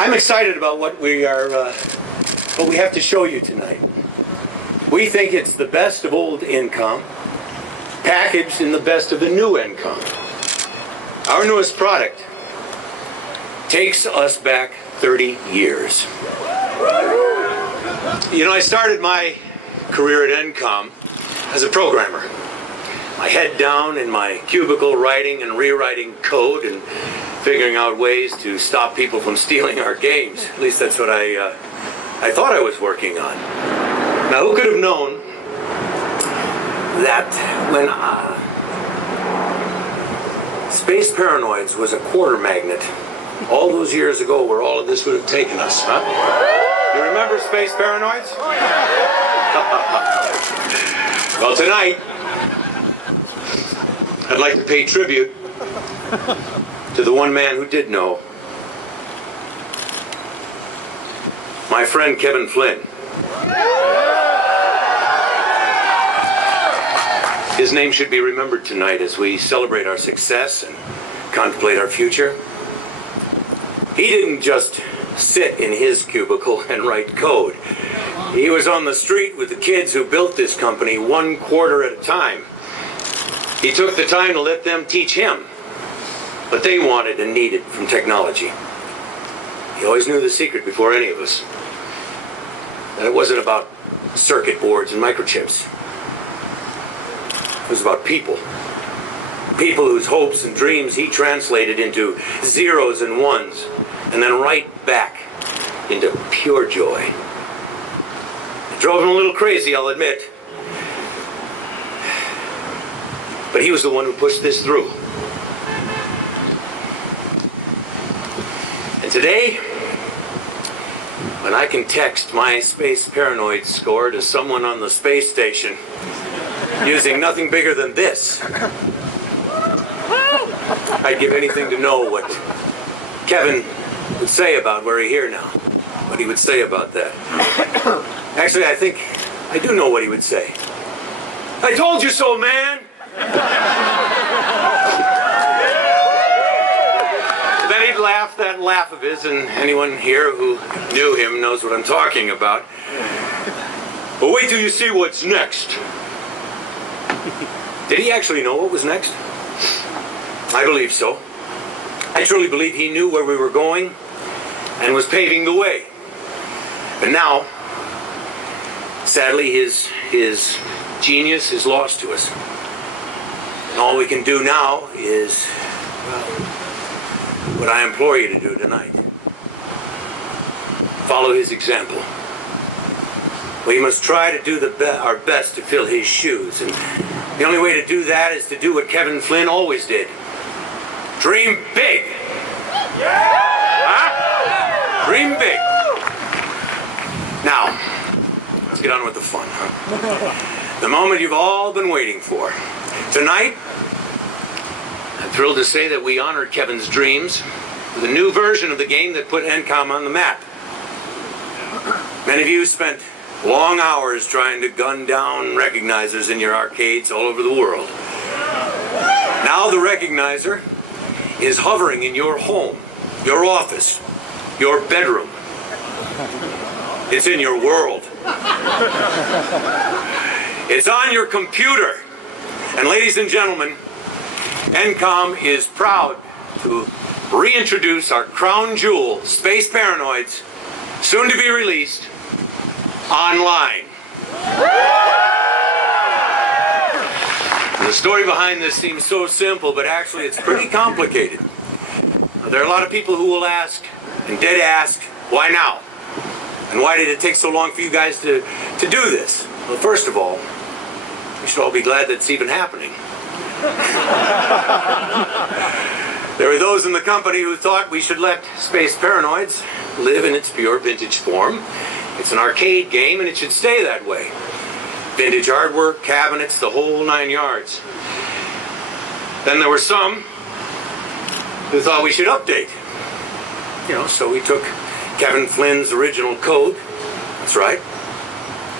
I'm excited about what we have to show you tonight. We think it's the best of old ENCOM, packaged in the best of the new ENCOM. Our newest product takes us back 30 years. You know, I started my career at ENCOM as a programmer. My head down in my cubicle, writing and rewriting code and figuring out ways to stop people from stealing our games. At least that's what I thought I was working on. Now, who could have known that when Space Paranoids was a quarter magnet all those years ago, where all of this would have taken us, huh? You remember Space Paranoids? Well, tonight, I'd like to pay tribute to the one man who did know. My friend Kevin Flynn. His name should be remembered tonight as we celebrate our success and contemplate our future. He didn't just sit in his cubicle and write code. He was on the street with the kids who built this company one quarter at a time. He took the time to let them teach him what they wanted and needed from technology. He always knew the secret before any of us, that it wasn't about circuit boards and microchips. It was about people. People whose hopes and dreams he translated into zeros and ones, and then right back into pure joy. It drove him a little crazy, I'll admit. But he was the one who pushed this through. And today, when I can text my Space Paranoid score to someone on the space station using nothing bigger than this, I'd give anything to know what Kevin would say about where he's here now. What he would say about that. Actually, I think I do know what he would say. I told you so, man! Then he'd laugh that laugh of his, and anyone here who knew him knows what I'm talking about. But wait till you see what's next. Did he actually know what was next? I believe so. I truly believe he knew where we were going and was paving the way. But now, sadly, his genius is lost to us. And all we can do now is, well, what I implore you to do tonight. Follow his example. We must try to do our best to fill his shoes. And the only way to do that is to do what Kevin Flynn always did. Dream big. Huh? Dream big. Now, let's get on with the fun, huh? The moment you've all been waiting for. Tonight, I'm thrilled to say that we honored Kevin's dreams with a new version of the game that put ENCOM on the map. Many of you spent long hours trying to gun down recognizers in your arcades all over the world. Now the recognizer is hovering in your home, your office, your bedroom. It's in your world. It's on your computer. And ladies and gentlemen, ENCOM is proud to reintroduce our crown jewel, Space Paranoids, soon to be released, online. The story behind this seems so simple, but actually it's pretty complicated. There are a lot of people who will ask, and dead ask, why now? And why did it take so long for you guys to do this? Well, first of all, we should all be glad that it's even happening. There were those in the company who thought we should let Space Paranoids live in its pure vintage form. It's an arcade game and it should stay that way. Vintage artwork, cabinets, the whole 9 yards. Then there were some who thought we should update. You know, so we took Kevin Flynn's original code, that's right,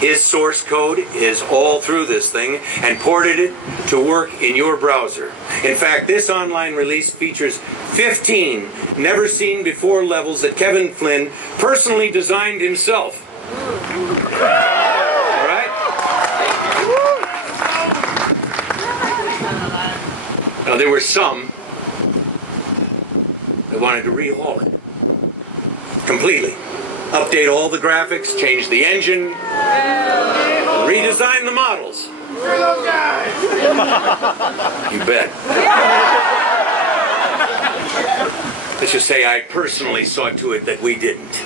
His source code is all through this thing and ported it to work in your browser. In fact, this online release features 15 never-seen-before levels that Kevin Flynn personally designed himself. All right? Now, there were some that wanted to rehaul it completely. Update all the graphics, change the engine, redesign the models. You bet. Let's just say I personally saw to it that we didn't.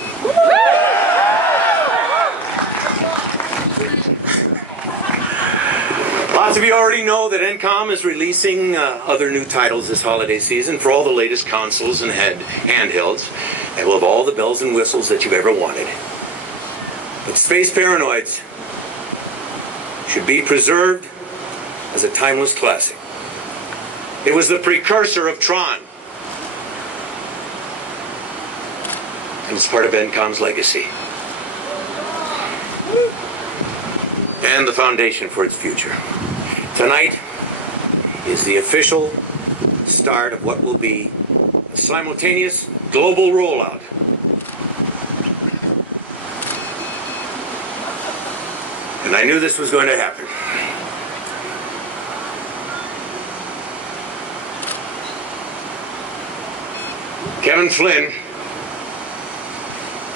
Lots of you already know that ENCOM is releasing other new titles this holiday season for all the latest consoles and handhelds. They will have all the bells and whistles that you've ever wanted. But Space Paranoids should be preserved as a timeless classic. It was the precursor of Tron. And it's part of ENCOM's legacy. And the foundation for its future. Tonight is the official start of what will be a simultaneous global rollout. And I knew this was going to happen. Kevin Flynn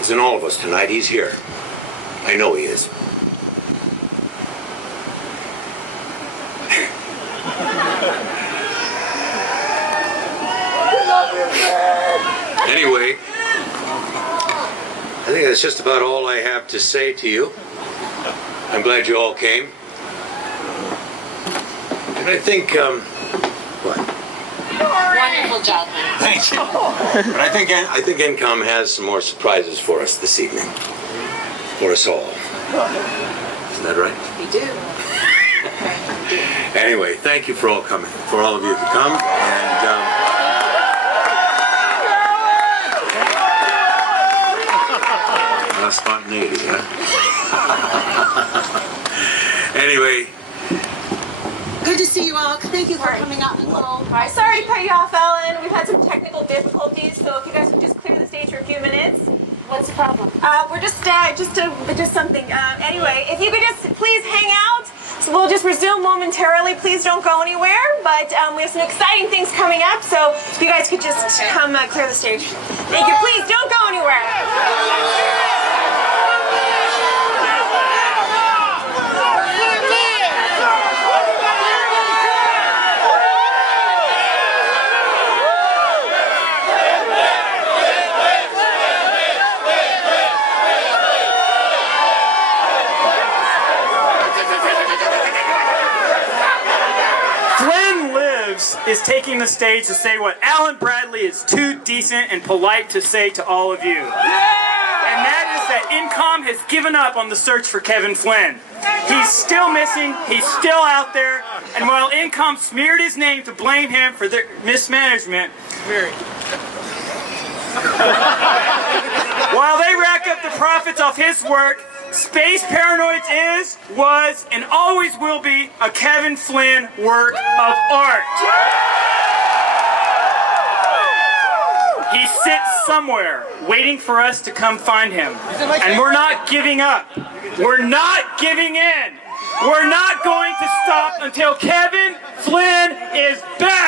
is in all of us tonight. He's here. I know he is. Anyway, I think that's just about all I have to say to you. I'm glad you all came. And I think, what? Wonderful job. Thank you. But I think ENCOM has some more surprises for us this evening. For us all. Isn't that right? We do. Anyway, thank you for all coming. For all of you to come. And, spontaneity, huh? Anyway. Good to see you all. Thank you for coming out. Alright, sorry to cut you off, Ellen. We've had some technical difficulties, so if you guys would just clear the stage for a few minutes. What's the problem? We're just something. Anyway, if you could just please hang out. So we'll just resume momentarily. Please don't go anywhere. But we have some exciting things coming up, so if you guys could just come clear the stage. Thank you. Please don't go anywhere. Is taking the stage to say what Alan Bradley is too decent and polite to say to all of you. And that is that ENCOM has given up on the search for Kevin Flynn. He's still missing, he's still out there, and while ENCOM smeared his name to blame him for their mismanagement, while they rack up the profits off his work, Space Paranoids is, was, and always will be a Kevin Flynn work of art. He sits somewhere waiting for us to come find him. And we're not giving up. We're not giving in. We're not going to stop until Kevin Flynn is back.